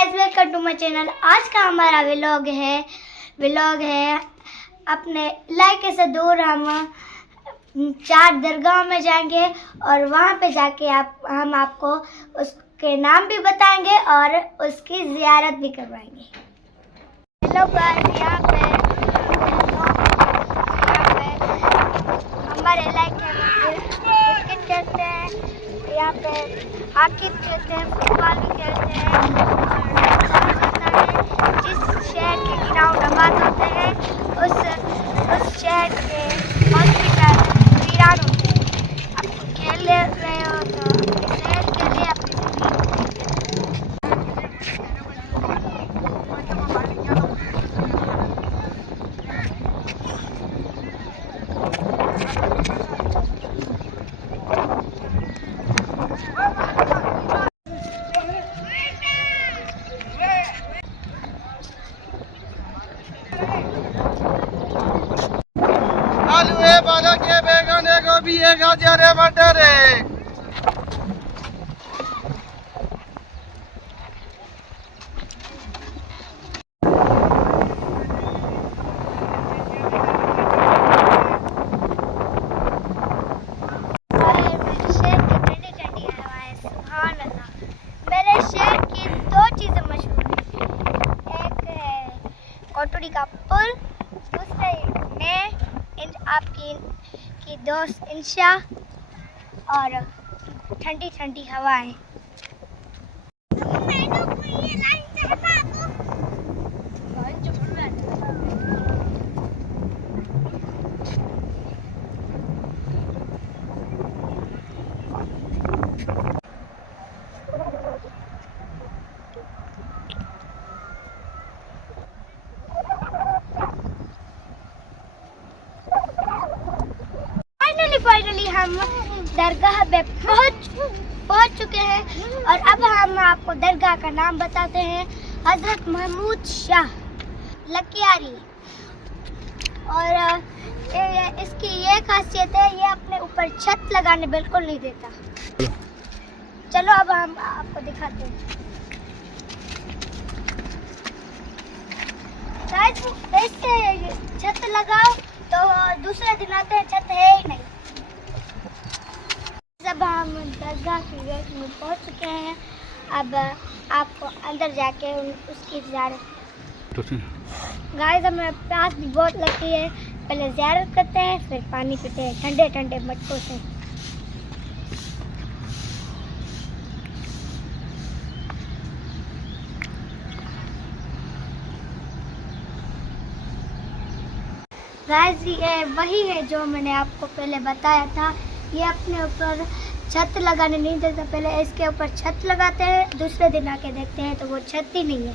Guys, welcome to my channel. आज का हमारा व्लॉग है अपने इलाके से दूर। हम 4 दरगाह में जाएंगे और वहाँ पे जाके हम आपको उसके नाम भी बताएंगे और उसकी ज़ियारत भी करवाएंगे। हेलो गाइस, यहाँ पे हमारे इलाके में क्रिकेट खेलते हैं, यहाँ पे हॉकी खेलते हैं, फुटबॉल भी खेलते हैं। जिस शहर के ग्राउंड आबाद होते हैं उस शहर के हॉस्पिटल वीरान होते हैं। आप खेल रहे हो तो अपनी सेहत के लिए आलू है, पालक है, बैगन है, गोभी है, गाजर है, मटर है। कोटड़ी का पुल, दूसरे में आपकी दोस्त इंशा और ठंडी ठंडी हवाएं। फाइनली हम दरगाह पे पहुंच चुके हैं और अब हम आपको दरगाह का नाम बताते हैं। हजरत महमूद शाह लकियारी। और इसकी ये खासियत है, ये अपने ऊपर छत लगाने बिल्कुल नहीं देता। चलो अब हम आपको दिखाते हैं। ऐसे छत लगाओ तो दूसरे दिन आते हैं छत है ही नहीं। जब हम दरगाह की गेट में पहुंच चुके हैं, अब आपको अंदर जाके उसकी ज़ियारत। गाइस, हमें प्यास भी बहुत लगती है, पहले ज़ियारत करते हैं फिर पानी पीते हैं ठंडे ठंडे मटकों से। गाइस, ये वही है जो मैंने आपको पहले बताया था। ये अपने ऊपर छत लगाने नहीं देता, पहले इसके ऊपर छत लगाते हैं, दूसरे दिन आके देखते हैं तो वो छत ही नहीं है।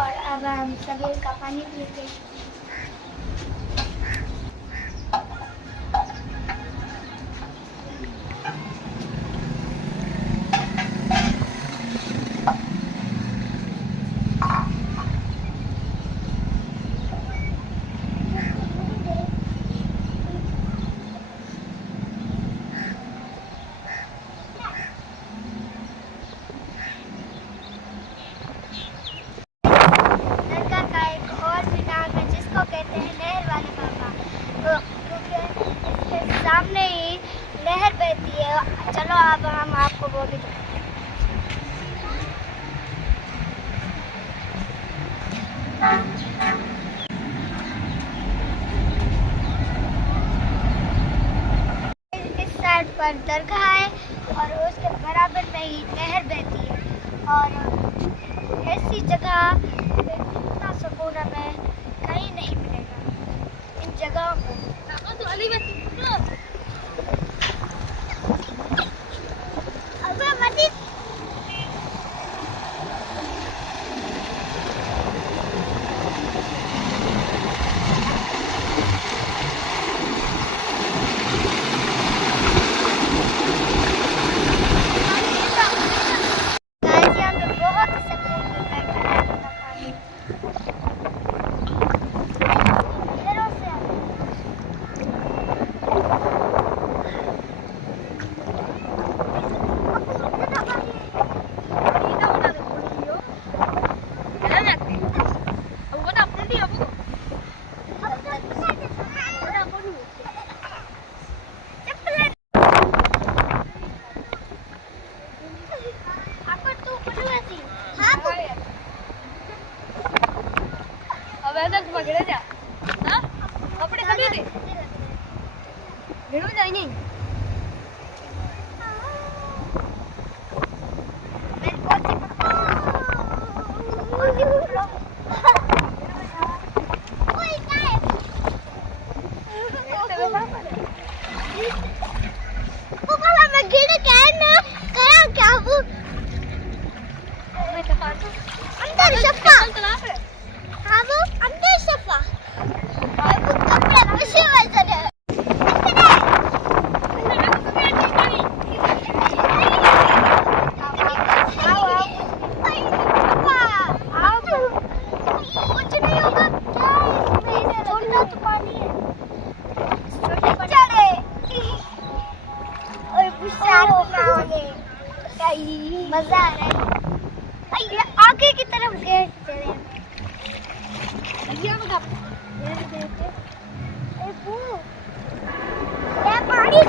और अब हम सभी का पानी पीते हैं। सामने ही नहर बहती है। चलो अब हम आपको वो भी पर दरगाह है और उसके बराबर में ही नहर बहती है। और ऐसी जगह पे इतना सुकून हमें कहीं नहीं मिलेगा इन जगहों पर। अबे मजीद अंदर शफा हाँ वो अंदर शफा वो कपड़ा पीछे वजन है कुछ नहीं होगा क्या इसमें छोटा तो पानी है चढ़े और गुस्सा मजा आ रहा है आगे की तरफ गए चले पानी